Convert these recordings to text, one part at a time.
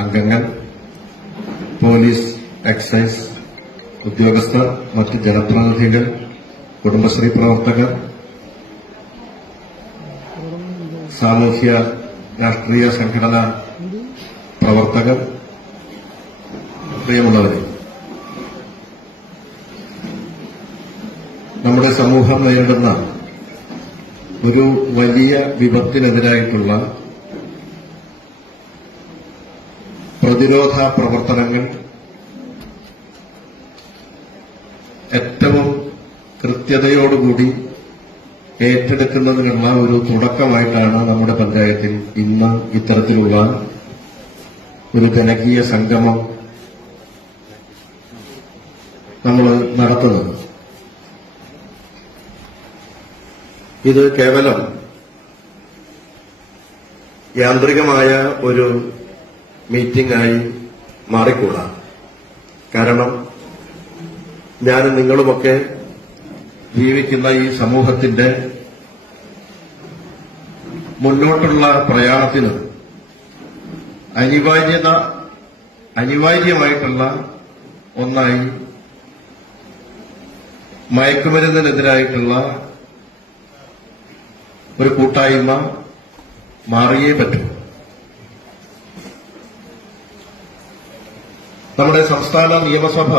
അംഗങ്ങൾ, police, excise ഉദ്യോഗസ്ഥർ, മറ്റ് ജനപ്രതിനിധികൾ, കുടുംബശ്രീ പ്രവർത്തകർ, സാമൂഹ്യ രാഷ്ട്രീയ സംഘടനാ പ്രവർത്തകർ, പ്രിയമുള്ളവരെ, നമ്മുടെ സമൂഹം നേരിടുന്ന ഒരു വലിയ വിപത്തിനെതിരായിട്ടുള്ള പ്രതിരോധ പ്രവർത്തനങ്ങൾ ഏറ്റവും കൃത്യതയോടുകൂടി ഏറ്റെടുക്കുന്നതിനുള്ള ഒരു തുടക്കമായിട്ടാണ് നമ്മുടെ പഞ്ചായത്തിൽ ഇന്ന് ഇത്തരത്തിലുള്ള ഒരു ജനകീയ സംഗമം നമ്മൾ നടത്തുന്നത്. ഇത് കേവലം യാന്ത്രികമായ ഒരു മീറ്റിംഗായി മാറിക്കൂടാ. കാരണം ഞാനും നിങ്ങളുമൊക്കെ ജീവിക്കുന്ന ഈ സമൂഹത്തിന്റെ മുന്നോട്ടുള്ള പ്രയാണത്തിന് അനിവാര്യമായിട്ടുള്ള ഒന്നായി മയക്കുമരുന്നിനെതിരായിട്ടുള്ള ഒരു കൂട്ടായ്മ മാറിയേ പറ്റൂ. നമ്മുടെ സംസ്ഥാന നിയമസഭ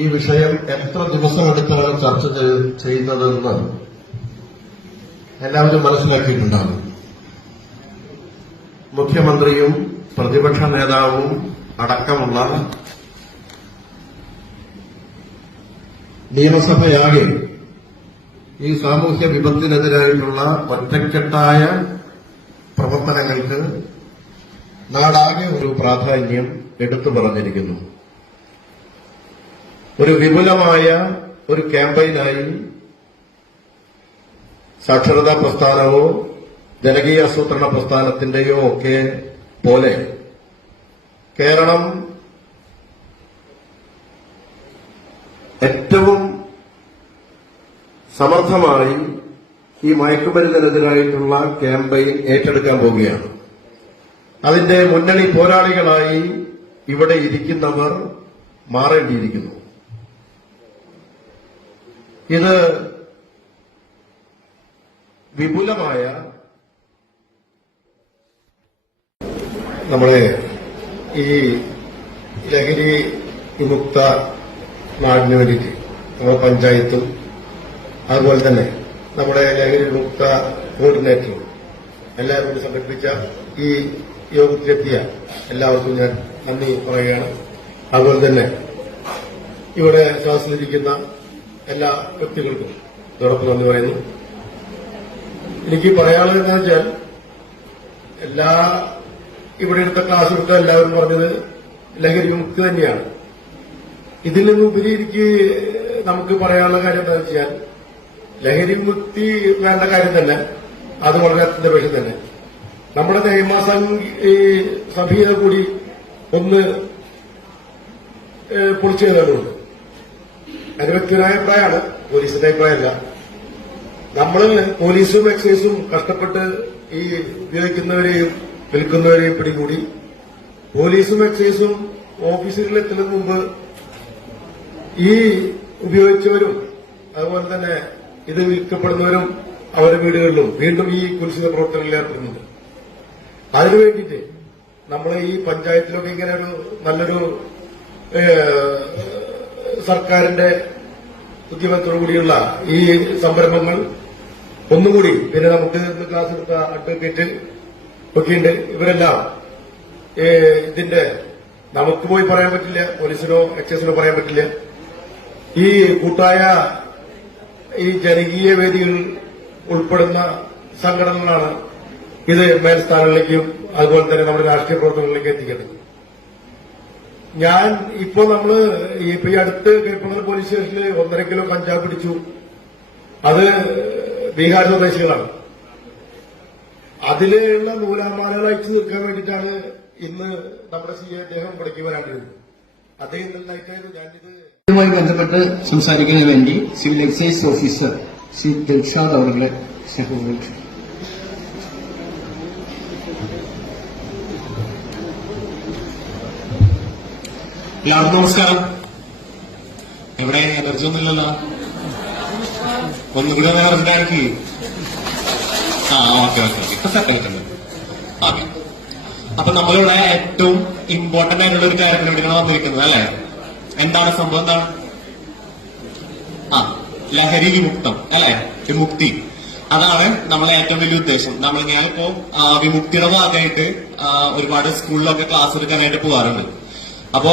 ഈ വിഷയം എത്ര ദിവസമെടുത്താണ് ചർച്ച ചെയ്യുന്നതെന്ന് എല്ലാവരും മനസ്സിലാക്കിയിട്ടുണ്ടാകും. മുഖ്യമന്ത്രിയും പ്രതിപക്ഷ നേതാവും അടക്കമുള്ള നിയമസഭയാകെ ഈ സാമൂഹ്യ വിപത്തിനെതിരായിട്ടുള്ള ഒറ്റക്കെട്ടായ പ്രവർത്തനങ്ങൾക്ക് നാടാകെ ഒരു പ്രാധാന്യം എടുത്തു പറഞ്ഞിരിക്കുന്നു. ഒരു വിപുലമായ ഒരു ക്യാമ്പയിനായി സാക്ഷരതാ പ്രസ്ഥാനമോ ജനകീയ ആസൂത്രണ പ്രസ്ഥാനത്തിന്റെയോ ഒക്കെ പോലെ കേരളം ഏറ്റവും സമർത്ഥമായി ഈ മയക്കുമരുന്നിനെതിരായിട്ടുള്ള ക്യാമ്പയിൻ ഏറ്റെടുക്കാൻ പോവുകയാണ്. അതിന്റെ മുന്നണി പോരാളികളായി ഇവിടെ ഇരിക്കുന്നവർ മാറേണ്ടിയിരിക്കുന്നു. ഇത് വിപുലമായ നമ്മളെ ഈ ലഹരി വിമുക്ത നാടിന് വേണ്ടിയിട്ട് നമ്മുടെ പഞ്ചായത്തും അതുപോലെ തന്നെ നമ്മുടെ ലഹരി വിമുക്ത കോർഡിനേറ്ററും എല്ലാവരും കൂടി സംഘടിപ്പിച്ച ഈ യോഗത്തിലെത്തിയ എല്ലാവർക്കും ഞാൻ നന്ദി പറയുകയാണ്. അതുപോലെ തന്നെ ഇവിടെ ക്ലാസ്സിലിരിക്കുന്ന എല്ലാ വ്യക്തികൾക്കും ഇതോടൊപ്പം നന്ദി പറയുന്നു. എനിക്ക് പറയാനുള്ളത് എന്താണെന്ന് വെച്ചാൽ ഇവിടെ എടുത്ത ക്ലാസ് എടുത്ത എല്ലാവരും പറഞ്ഞത് ലഹരി വിമുക്തി തന്നെയാണ്. ഇതിൽ നിന്നുപരി എനിക്ക് നമുക്ക് പറയാനുള്ള കാര്യം എന്താണെന്ന് വെച്ചാൽ ലഹരി വിമുക്തി വേണ്ട കാര്യം തന്നെ, അത് വളരെ അത്യന്താപേക്ഷം തന്നെ. നമ്മുടെ നിയമസഭയെ കൂടി ഒന്ന് പൊളിച്ചു തരുന്നുണ്ട്. അതിന് വ്യക്തിപരമായ അഭിപ്രായമാണ്, പോലീസിന്റെ അഭിപ്രായമല്ല. നമ്മള് പോലീസും എക്സൈസും കഷ്ടപ്പെട്ട് ഈ ഉപയോഗിക്കുന്നവരെയും വിൽക്കുന്നവരെയും പിടികൂടി പോലീസും എക്സൈസും ഓഫീസുകളിൽ എത്തുന്നതിന് മുമ്പ് ഈ ഉപയോഗിച്ചവരും അതുപോലെ തന്നെ ഇത് വിൽക്കപ്പെടുന്നവരും അവരുടെ വീടുകളിലും വീണ്ടും ഈ കുൽസിത പ്രവർത്തനങ്ങളിൽ ഏർപ്പെടുന്നുണ്ട്. അതിനു വേണ്ടിയിട്ട് നമ്മളെ ഈ പഞ്ചായത്തിലൊക്കെ ഇങ്ങനെ ഒരു നല്ലൊരു സർക്കാരിന്റെ ഉദ്യമത്തോടുകൂടിയുള്ള ഈ സംരംഭങ്ങൾ ഒന്നുകൂടി, പിന്നെ നമുക്ക് ക്ലാസ് എടുത്ത അഡ്വക്കേറ്റ് ഒക്കെയുണ്ട്, ഇവരെല്ലാം ഇതിന്റെ നമുക്ക് പോയി പറയാൻ പറ്റില്ല, പോലീസിനോ എക്സൈസിനോ പറയാൻ പറ്റില്ല. ഈ കൂട്ടായ ഈ ജനകീയ വേദികൾ ഉൾപ്പെടുന്ന സംഘടനകളാണ് ഇത് മേൽസ്ഥാനങ്ങളിലേക്കും അതുപോലെ തന്നെ നമ്മുടെ രാഷ്ട്രീയ പ്രവർത്തനങ്ങളിലേക്ക് എത്തിക്കുന്നത്. ഞാൻ ഇപ്പോ ഈ അടുത്ത് കൈപ്പുറം പോലീസ് സ്റ്റേഷനിൽ 1.5 കിലോ കഞ്ചാവ് പിടിച്ചു. അത് ബീഹാർ സ്വദേശികളാണ്. അതിലുള്ള നൂലാമാലകൾ അയച്ചു തീർക്കാൻ വേണ്ടിയിട്ടാണ് ഇന്ന് നമ്മുടെ CA അദ്ദേഹം ഇവിടേക്ക് വരാണ്ടിരുന്നത്. അദ്ദേഹം നന്നായിട്ടായിരുന്നു. ഞാനിത് ഇതുമായി ബന്ധപ്പെട്ട് സംസാരിക്കുന്നതിന് വേണ്ടി civil excise officer Shri Dilshad അവരുടെ എല്ലാവർക്കും നമസ്കാരം. എവിടെ എനർജി ഒന്നുമില്ലല്ലോ, ഒന്നുകൂടി എനർജി ആക്കി. ഓക്കെ ഓക്കെ ഇപ്പൊ സെറ്റ് ആയിട്ടുണ്ട്. ഓക്കെ, അപ്പൊ നമ്മളിവിടെ ഏറ്റവും ഇമ്പോർട്ടന്റ് ആയിട്ടുള്ള ഒരു കാര്യത്തിന് വേണ്ടിയാണ് വന്നിരിക്കുന്നത് അല്ലെ. എന്താണ് സംഭവം? എന്താണ്? ലഹരി വിമുക്തം അല്ലെ, വിമുക്തി. അതാണ് നമ്മളെ ഏറ്റവും വലിയ ഉദ്ദേശം. ഞാനിപ്പോ വിമുക്തിയുടെ ഭാഗമായിട്ട് ഒരുപാട് സ്കൂളിലൊക്കെ ക്ലാസ് എടുക്കാനായിട്ട് പോകാറുണ്ട്. അപ്പോ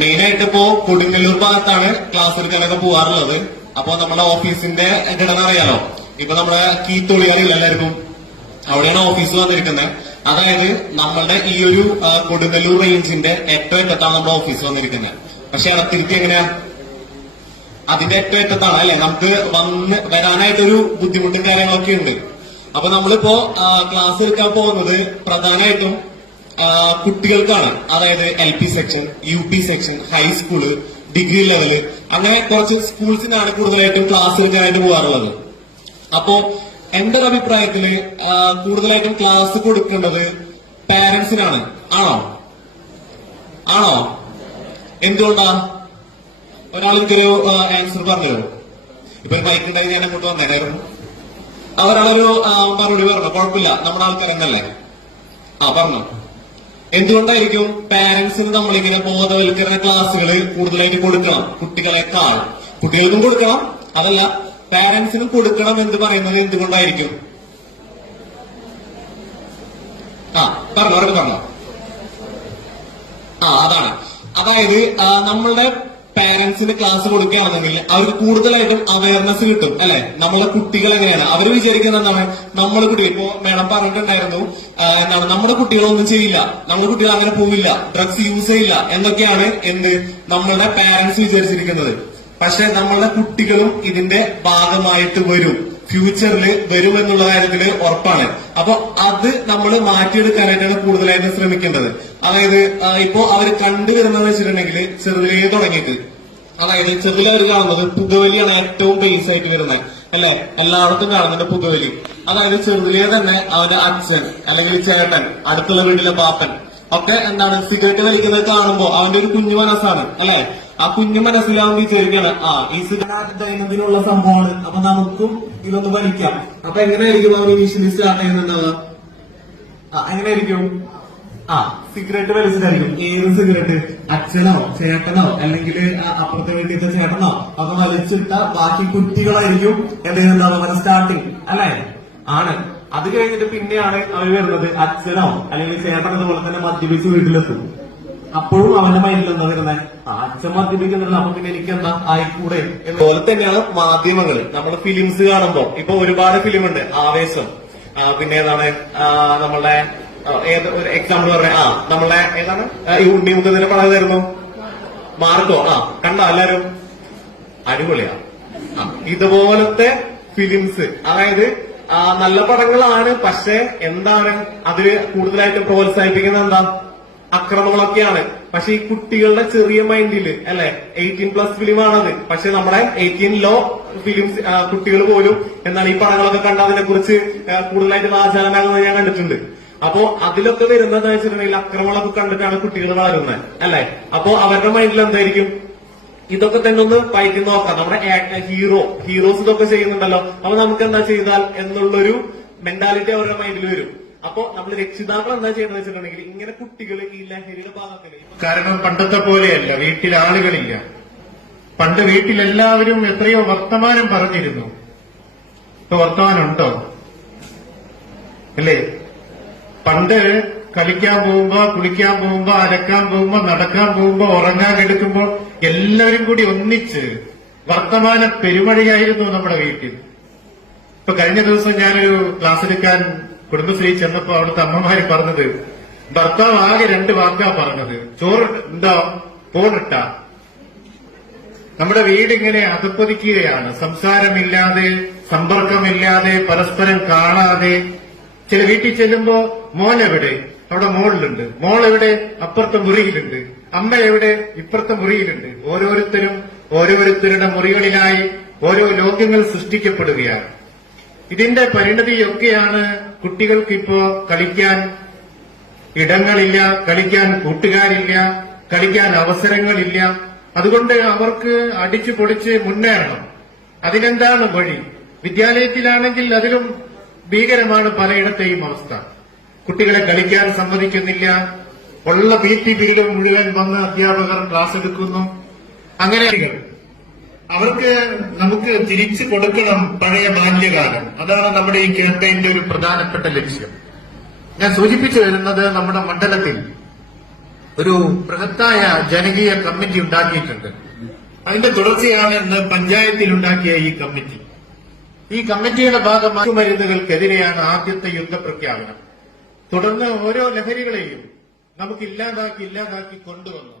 മെയിനായിട്ട് ഇപ്പോ കൊടുങ്ങല്ലൂർ ഭാഗത്താണ് ക്ലാസ് എടുക്കാനൊക്കെ പോകാറുള്ളത്. അപ്പോ നമ്മുടെ ഓഫീസിന്റെ ഘടന അറിയാലോ. ഇപ്പൊ നമ്മുടെ കീത്തൊളികളില്ല എല്ലാവർക്കും, അവിടെയാണ് ഓഫീസ് വന്നിരിക്കുന്നത്. അതായത് നമ്മളുടെ ഈ ഒരു കൊടുങ്ങല്ലൂർ റേഞ്ചിന്റെ ഏറ്റവും അറ്റത്താണ് നമ്മുടെ ഓഫീസ് വന്നിരിക്കുന്നത്. പക്ഷെ ഇടത്തിരിക്ക് എങ്ങനെയാ? അതിന്റെ ഏറ്റവും അറ്റത്താണ് അല്ലെ. നമുക്ക് വരാനായിട്ടൊരു ബുദ്ധിമുട്ടും കാര്യങ്ങളൊക്കെ ഉണ്ട്. അപ്പൊ നമ്മളിപ്പോ ക്ലാസ് എടുക്കാൻ പോകുന്നത് പ്രധാനമായിട്ടും കുട്ടികൾക്കാണ്. അതായത് LP section, UP section, high school, degree level, അങ്ങനെ കുറച്ച് സ്കൂൾസിനാണ് കൂടുതലായിട്ടും ക്ലാസ് എടുക്കാനായിട്ട് പോകാറുള്ളത്. അപ്പോ എന്റെ ഒരു അഭിപ്രായത്തില് കൂടുതലായിട്ടും ക്ലാസ് കൊടുക്കേണ്ടത് പാരന്റ്സിനാണ്. ആണോ? എന്തുകൊണ്ടാ? ഒരാൾക്കൊരു ആൻസർ പറഞ്ഞോ. ഇപ്പൊ ബൈക്ക് ഉണ്ടായി ഞാൻ അങ്ങോട്ട് വന്നേരായിരുന്നു. ഒരാളൊരു മറുപടി പറഞ്ഞു. കുഴപ്പമില്ല, നമ്മുടെ ആൾക്കാരെന്നല്ലേ. പറഞ്ഞു. എന്തുകൊണ്ടായിരിക്കും പാരന്റ്സിന് നമ്മളിങ്ങനെ ബോധവൽക്കരണ ക്ലാസ്സുകൾ കൂടുതലായിട്ട് കൊടുക്കണം? കുട്ടികൾക്കും കൊടുക്കണം, അതല്ല പാരന്റ്സിനും കൊടുക്കണം എന്ന് പറയുന്നത് എന്തുകൊണ്ടായിരിക്കും? പറഞ്ഞോ. അതാണ്. അതായത് നമ്മളുടെ പാരന്റ്സിന് ക്ലാസ് കൊടുക്കുകയാണെന്നുണ്ടെങ്കിൽ അവർക്ക് കൂടുതലായിട്ടും അവയർനെസ് കിട്ടും അല്ലെ. നമ്മളെ കുട്ടികൾ എങ്ങനെയാണ് അവർ വിചാരിക്കുന്നത്? എന്താണ് നമ്മുടെ കുട്ടികൾ? ഇപ്പോ മേഡം പറഞ്ഞിട്ടുണ്ടായിരുന്നു, നമ്മുടെ കുട്ടികളൊന്നും ചെയ്യില്ല, നമ്മുടെ കുട്ടികൾ അങ്ങനെ പോവില്ല, ഡ്രഗ്സ് യൂസ് ചെയ്യില്ല എന്നൊക്കെയാണ് നമ്മളുടെ പാരന്റ്സ് വിചാരിച്ചിരിക്കുന്നത്. പക്ഷെ നമ്മളുടെ കുട്ടികളും ഇതിന്റെ ഭാഗമായിട്ട് വരും, ഫ്യൂച്ചറിൽ വരും എന്നുള്ള കാര്യത്തിൽ ഉറപ്പാണ്. അപ്പൊ അത് നമ്മൾ മാറ്റിയെടുക്കാനായിട്ടാണ് കൂടുതലായിട്ട് ശ്രമിക്കേണ്ടത്. അതായത് ഇപ്പോ അവർ കണ്ടുവരുന്നതെന്ന് വെച്ചിട്ടുണ്ടെങ്കിൽ ചെറുതിലേ തുടങ്ങിയിട്ട്, അതായത് ചെറുതിലെ അവർ കാണുന്നത് പുകവലിയാണ് ഏറ്റവും ബേസ് ആയിട്ട് വരുന്നത് അല്ലെ. എല്ലായിടത്തും കാണുന്നുണ്ട് പുകവലി. അതായത് ചെറുതിലേ തന്നെ അവന്റെ അച്ഛൻ അല്ലെങ്കിൽ ചേട്ടൻ, അടുത്തുള്ള വീട്ടിലെ പാപ്പൻ ഒക്കെ സിഗരറ്റ് വലിക്കുന്നത് കാണുമ്പോ അവന്റെ ഒരു കുഞ്ഞു മനസ്സാണ് അല്ലെ. ആ കുഞ്ഞു മനസ്സിലാവും വിചാരിക്കാണ് ഈ സിഗരറ്റ് ദൈനംദിനുള്ള സംഭവമാണ്, അപ്പൊ നമുക്കും ഇതൊന്ന് വലിക്കാം. അപ്പൊ എങ്ങനെയായിരിക്കും അവർ ഇനീഷ്യലി സ്റ്റാർട്ട് ചെയ്യുന്നുണ്ടാവുക? എങ്ങനെയായിരിക്കും? സിഗരറ്റ് വലിച്ചിട്ടായിരിക്കും. ഏത് സിഗരറ്റ്? അച്ഛനോ ചേട്ടനോ അല്ലെങ്കിൽ അപ്പുറത്തെ വീട്ടിലത്തെ ചേട്ടനോ ഒക്കെ വലിച്ചിട്ട ബാക്കി കുട്ടികളായിരിക്കും എന്ത് ചെയ്യുന്നുണ്ടാവുക സ്റ്റാർട്ടിങ് അല്ലെ. ആണ്. അത് കഴിഞ്ഞിട്ട് പിന്നെയാണ് അവർ വരുന്നത് അച്ഛനോ അല്ലെങ്കിൽ ചേട്ടൻ അതുപോലെ തന്നെ മദ്യപിച്ച് വീട്ടിലെത്തും. അപ്പോഴും അവന്റെ മൈൻഡിൽ എന്താ വരുന്നത്? അച്ഛൻ മദ്യപിക്കുന്നില്ല, അപ്പൊ പിന്നെ എനിക്ക് എന്താ ആയിക്കൂടെ? അതുപോലെ തന്നെയാണ് മാധ്യമങ്ങൾ. നമ്മൾ ഫിലിംസ് കാണുമ്പോ ഇപ്പൊ ഒരുപാട് ഫിലിമുണ്ട്. ആവേശം, പിന്നെ ഏതാണ് നമ്മളുടെ ഒരു എക്സാമ്പിൾ പറഞ്ഞ നമ്മളെ ഏതാണ് ഈ ഉണ്ണിമുഖത്തിന്റെ പടം ഏതായിരുന്നു? മാർക്കോ. കണ്ടോ എല്ലാരും? അടിപൊളിയാ. ഇതുപോലത്തെ ഫിലിംസ്, അതായത് നല്ല പടങ്ങളാണ്. പക്ഷെ എന്താണ് അതില് കൂടുതലായിട്ട് പ്രോത്സാഹിപ്പിക്കുന്നത്? എന്താ? അക്രമങ്ങളൊക്കെയാണ്. പക്ഷെ ഈ കുട്ടികളുടെ ചെറിയ മൈൻഡില് അല്ലെ 18+ ഫിലിമാണത്. പക്ഷെ നമ്മുടെ 18 ലോ ഫിലിംസ് കുട്ടികൾ പോലും എന്താണ് ഈ പടങ്ങളൊക്കെ കണ്ട അതിനെ കുറിച്ച് കൂടുതലായിട്ട് വാചാലനാകുന്നത് ഞാൻ കണ്ടിട്ടുണ്ട്. അപ്പോ അതിലൊക്കെ വരുന്നതെന്ന് വെച്ചിട്ടുണ്ടെങ്കിൽ അക്രമങ്ങളൊക്കെ കണ്ടിട്ടാണ് കുട്ടികൾ വളരുന്നത് അല്ലെ. അപ്പോ അവരുടെ മൈൻഡിൽ എന്തായിരിക്കും? ഇതൊക്കെ തന്നെ ഒന്ന് പയറ്റി നോക്കാം. നമ്മുടെ ഹീറോസ് ഇതൊക്കെ ചെയ്യുന്നുണ്ടല്ലോ, അപ്പൊ നമുക്ക് എന്താ ചെയ്താൽ എന്നുള്ളൊരു മെന്റാലിറ്റി അവരുടെ മൈൻഡിൽ വരും. അപ്പൊ നമ്മൾ രക്ഷിതാക്കൾ എന്താ ചെയ്യുന്നത് വെച്ചിട്ടുണ്ടെങ്കിൽ ഇങ്ങനെ കുട്ടികൾ ഈ ലഹരിയുടെ ഭാഗത്തിൽ, കാരണം പണ്ടത്തെ പോലെയല്ല, വീട്ടിൽ ആളുകളില്ല. പണ്ട് വീട്ടിലെല്ലാവരും എത്രയോ വർത്തമാനം പറഞ്ഞിരുന്നു. ഇപ്പൊ വർത്തമാനം ഉണ്ടോ? അല്ലേ? പണ്ട് കളിക്കാൻ പോകുമ്പോ, കുളിക്കാൻ പോകുമ്പോ, അലക്കാൻ പോകുമ്പോ, നടക്കാൻ പോകുമ്പോ, ഉറങ്ങാൻ എടുക്കുമ്പോ എല്ലാവരും കൂടി ഒന്നിച്ച് വർത്തമാന പെരുമഴയായിരുന്നു നമ്മുടെ വീട്ടിൽ. ഇപ്പൊ കഴിഞ്ഞ ദിവസം ഞാനൊരു ക്ലാസ് എടുക്കാൻ കുടുംബശ്രീ ചെന്നപ്പോ അവിടുത്തെ അമ്മമാര് പറഞ്ഞത്, ഭർത്താവ് ആകെ 2 വാക്കാ പറഞ്ഞത്. ചോറ് എന്താ പോണിട്ട. നമ്മുടെ വീടിങ്ങനെ അധപ്പതിക്കുകയാണ്. സംസാരമില്ലാതെ, സമ്പർക്കമില്ലാതെ, പരസ്പരം കാണാതെ. ചില വീട്ടിൽ ചെല്ലുമ്പോ മോനെവിടെ? അവിടെ മോളിലുണ്ട്. മോളെവിടെ? അപ്പുറത്തെ മുറിയിലുണ്ട്. അമ്മ എവിടെ? ഇപ്പുറത്തെ മുറിയിലുണ്ട്. ഓരോരുത്തരുടെ മുറികളിലായി ഓരോ ലോകങ്ങൾ സൃഷ്ടിക്കപ്പെടുകയാണ്. ഇതിന്റെ പരിണതിയൊക്കെയാണ് കുട്ടികൾക്കിപ്പോ കളിക്കാൻ ഇടങ്ങളില്ല, കളിക്കാൻ കൂട്ടുകാരില്ല, കളിക്കാൻ അവസരങ്ങളില്ല. അതുകൊണ്ട് അവർക്ക് അടിച്ചു പൊളിച്ച് മുന്നേറണം. അതിനെന്താണ് വഴി? വിദ്യാലയത്തിലാണെങ്കിൽ അതിലും ഭീകരമാണ് പലയിടത്തെയും അവസ്ഥ. കുട്ടികളെ കളിക്കാൻ സമ്മതിക്കുന്നില്ല. ഉള്ള PT പീരീഡ് മുഴുവൻ വന്ന് അധ്യാപകർ ക്ലാസ് എടുക്കുന്നു. അങ്ങനെ അവർക്ക് നമുക്ക് തിരിച്ചു കൊടുക്കണം പഴയ ബാല്യകാലം. അതാണ് നമ്മുടെ ഈ ക്യാമ്പയിന്റെ ഒരു പ്രധാനപ്പെട്ട ലക്ഷ്യം. ഞാൻ സൂചിപ്പിച്ചു വരുന്നത്, നമ്മുടെ മണ്ഡലത്തിൽ ഒരു ബൃഹത്തായ ജനകീയ കമ്മിറ്റി ഉണ്ടാക്കിയിട്ടുണ്ട്. അതിന്റെ തുടർച്ചയാണ് ഇന്ന് പഞ്ചായത്തിൽ ഉണ്ടാക്കിയ ഈ കമ്മിറ്റി. ഈ കമ്മിറ്റിയുടെ ഭാഗമായി മരുന്നുകൾക്കെതിരെയാണ് ആദ്യത്തെ യുദ്ധപ്രഖ്യാപനം. തുടർന്ന് ഓരോ ലഹരികളെയും നമുക്ക് ഇല്ലാതാക്കി കൊണ്ടുവന്നു.